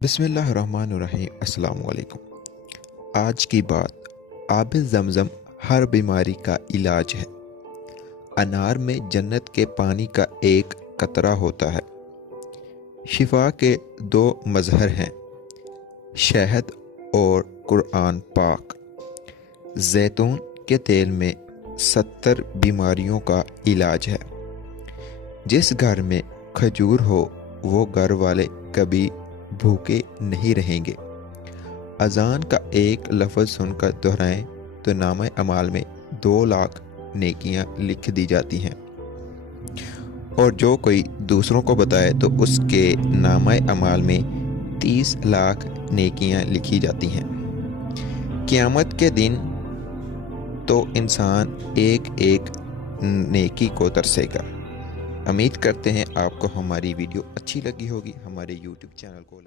बिस्मिल्लाहिर्रहमानिर्रहीम। अस्सलाम वालेकुम। आज की बात, आब ज़मज़म हर बीमारी का इलाज है। अनार में जन्नत के पानी का एक कतरा होता है। शिफा के दो मज़हर हैं, शहद और कुरान पाक। जैतून के तेल में 70 बीमारियों का इलाज है। जिस घर में खजूर हो वो घर वाले कभी भूखे नहीं रहेंगे। अजान का एक लफ्ज़ सुनकर दोहराएं तो नामा अमाल में 2 लाख नेकियां लिख दी जाती हैं, और जो कोई दूसरों को बताए तो उसके नामा अमाल में 30 लाख नेकियां लिखी जाती हैं। क़यामत के दिन तो इंसान एक एक नेकी को तरसेगा। उम्मीद करते हैं आपको हमारी वीडियो अच्छी लगी होगी। हमारे YouTube चैनल को